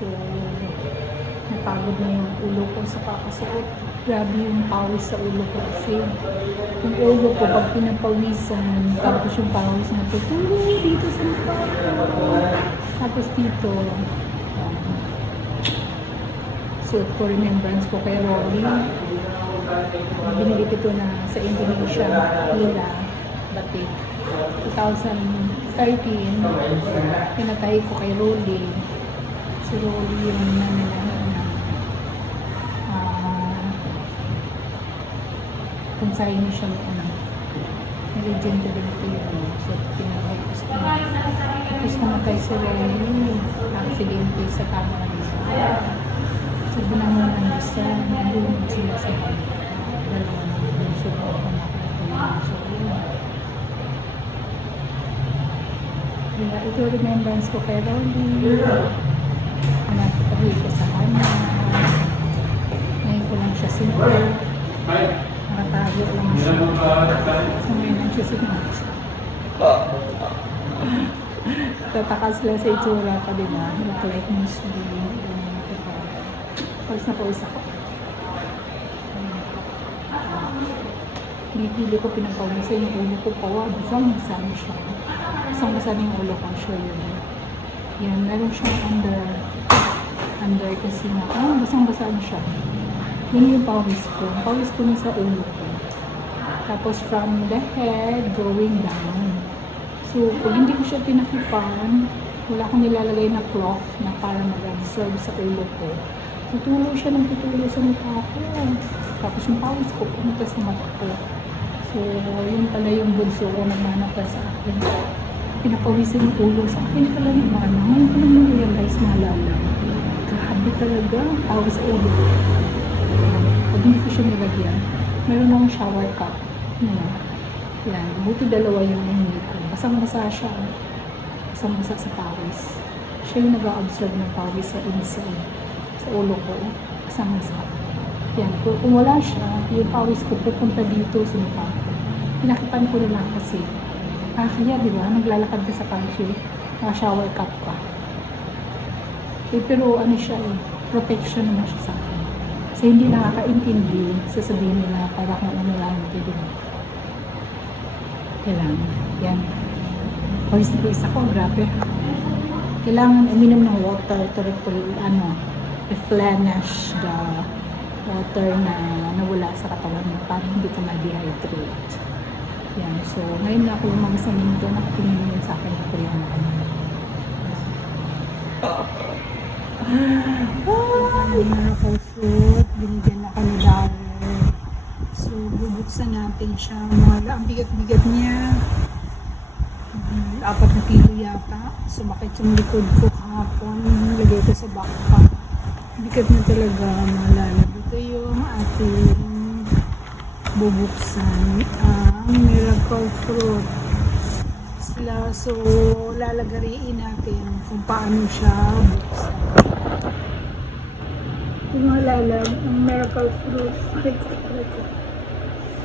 So, napagod na yung ulo ko sa kakasuot. Grabe yung pawis sa ulo ko kasi yung ulo ko pag pinapawisan, tapos yung pawis na tutuloy dito sa mukha ko. Tapos dito, suot ko remembrance ko kay Rolly. Binili ko ito na sa Indonesia, Lila, Batik. 2013, pinatay ko kay Rolly. Si Rolly yung nananahan na kung sa'yo niyo siya noon. Niligyan ko din ito yun. So, pinatay ko sa kanya. Tapos namatay si Rolly. Aksidente sa camera niya. So, binangon ng isa. Nandun sila sa mga. Dalawang bunso ko ako nakakatayin. So, yun. Kaya ito remembrance ko kay Rolly. Nakatahin ko sa kanya. Ngayon ko lang siya sinunod. Nakatago lang siya. So, ngayon lang siya sinunod. Tataka sila sa itsura ko, diba? Look like Muslim. Pag napawis ako. Pinipili ko pinagpawisan yung ulo ko pa. Basang-basa na siya. Basang-basa na yung ulo ko. Sure yun. Yan, meron siyang under kasi na. Basang-basa na siya. Yun yung pawis ko. Pawis ko na sa ulo ko. Tapos from the head going down. So, pag hindi ko siya tinakipan, wala akong nilalagay na cloth na para mag-absorb sa ulo ko. Tutulo siya ng tutulo sa mukha ko. Tapos yung pawis ko, pumunta sa mata ko. So, yun pala yung bunso ko nagmanap sa akin. Pinapawisan yung ulo sa akin pala naman. Ngayon ko lang na-realize, maalala. Grabe talaga, pawis sa ulo. Pag hindi ko siya nilagyan, meron akong shower cup. Yan, buti dalawa yung hindi ko. Basang-basa siya. Basang-basa sa pawis. Siya yung nag-a-absorb ng pawis sa inside. Sa ulo ko. Basang-basa. Yan, kung wala siya, yung pawis ko pupunta dito sa mukha ko. Pinakipan ko na lang kasi. Kaya, di ba, naglalakad ka sa pantry, naka-shower cup ka. Pero ano siya protection naman siya sa akin. Kasi hindi nakakaintindi, sasabihin nila para kung ano lang, di ba? Kailangan. Yan. Pawis na pawis ako, grabe. Kailangan uminom ng water to replenish the water na nawala sa katawan mo para hindi ka ma-dehydrate. Yan. So, ngayon na ako lumabas sa mundo, nakatingin yun sa akin ako yung nakaka-fruit. Binigyan na kami daw. So, bubuksan natin siya. Ang bigat-bigat niya. 4 na kilo yata. Sumakit yung likod ko kahapon. Lagay ko sa backpack. Bigat na talaga. Maalala. Dito yung ating bubuksan ang miracle fruit. So, lalagariin natin kung paano siya buksan. Kung malalam, ang miracle fruit. Ito.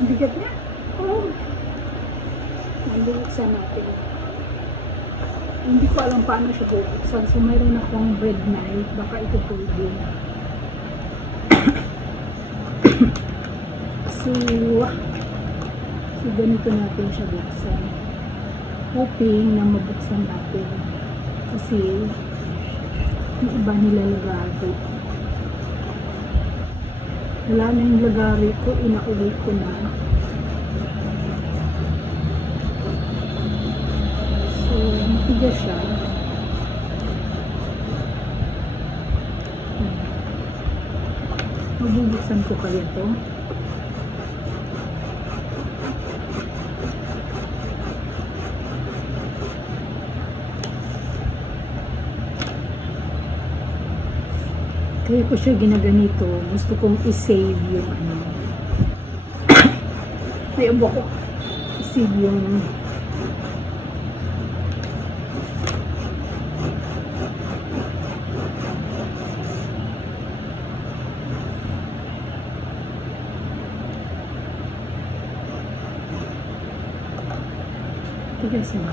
Bigat na. Oh. Bubuksan natin. Hindi ko alam paano siya bubuksan. So, mayroon akong bread knife. Baka ito pwede. So, ganito natin siya buksan. Hoping na mabuksan natin. Kasi, yung iba nila lagari. Wala na yung lagari ko. Inauwi ko na. So, matigas siya. Mabubuksan ko kaya ito. Kaya ko siya ginaganito. Gusto kong i-save yung may abo ko. I-save yung tigas na.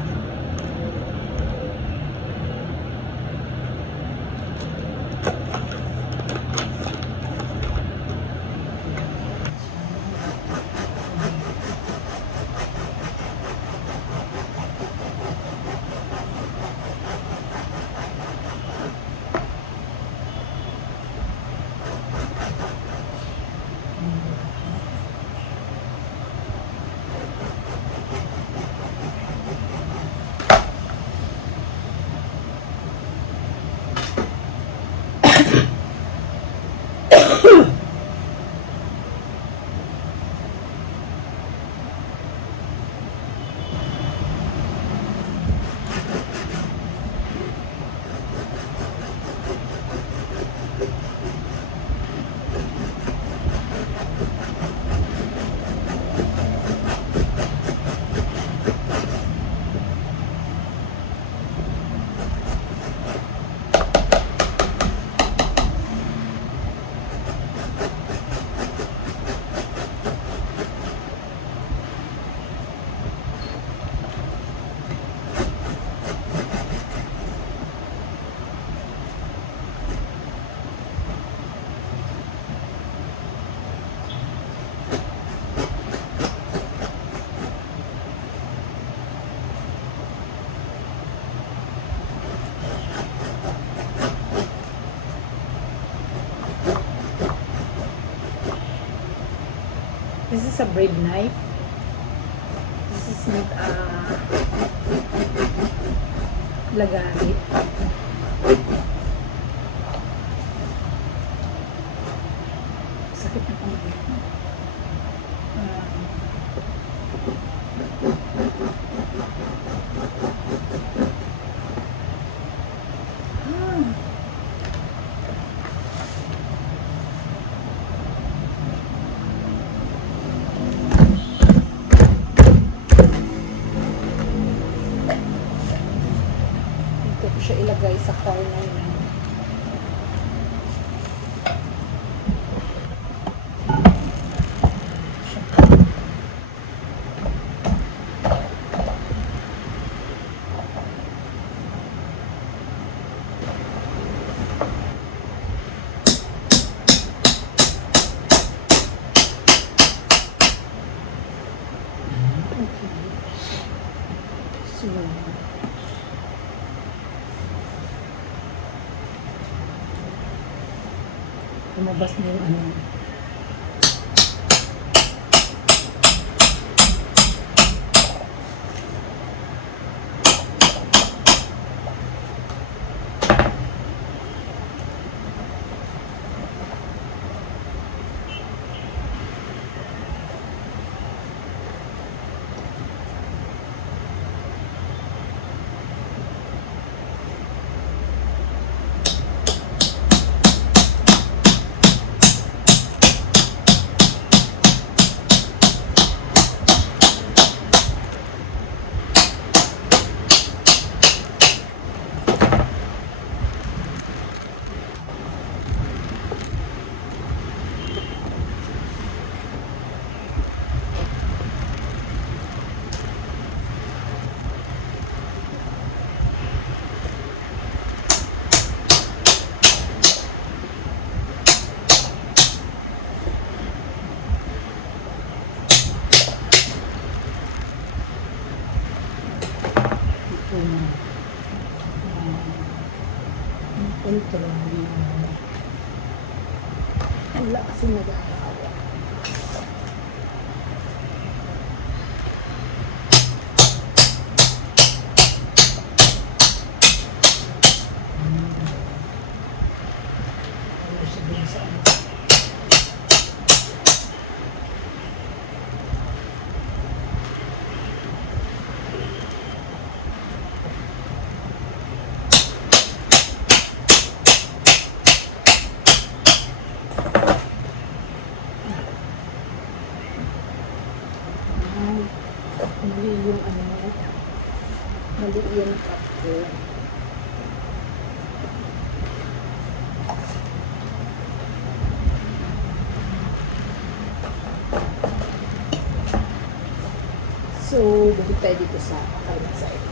This is a bread knife. This is not a lagari. Sakit na kamay. Dito ko siya ilagay sa corner na. So, lumabas na yung ano. Control. Wala kasi nag-aawa. Mali yung ano, mali yung cup ko. So, balik tayo dito sa kabilang side.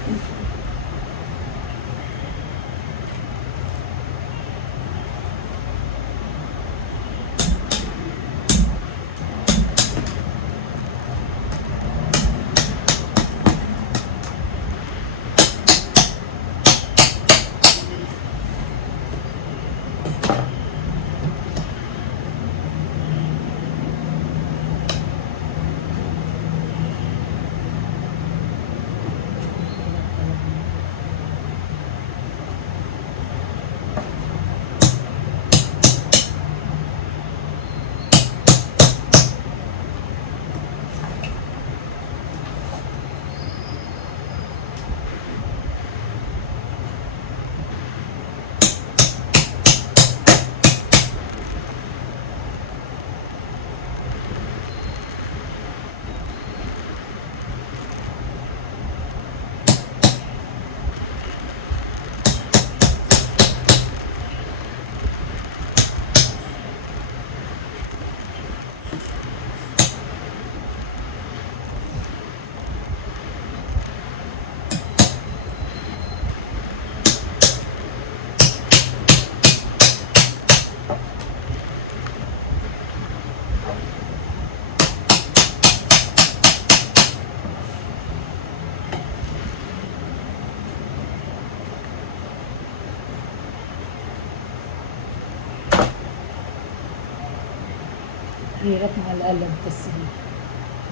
Hirap malaalam kasi.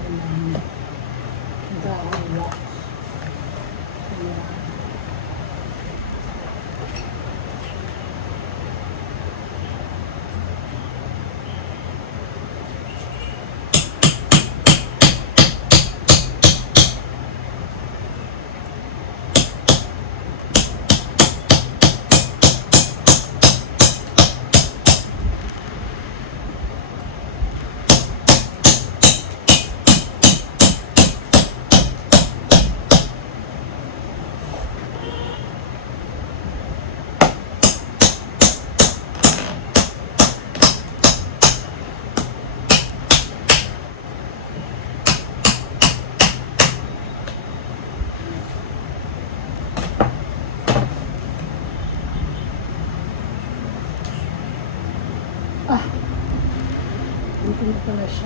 ng gawa. Ayan. Ah, dito na pala siya.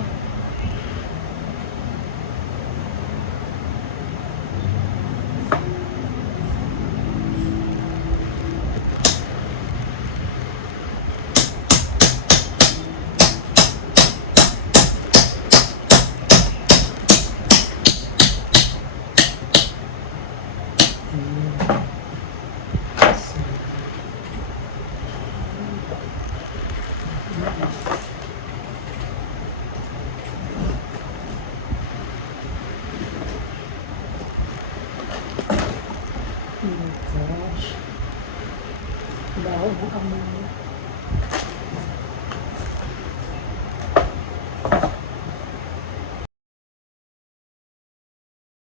Oh my gosh. Baho ang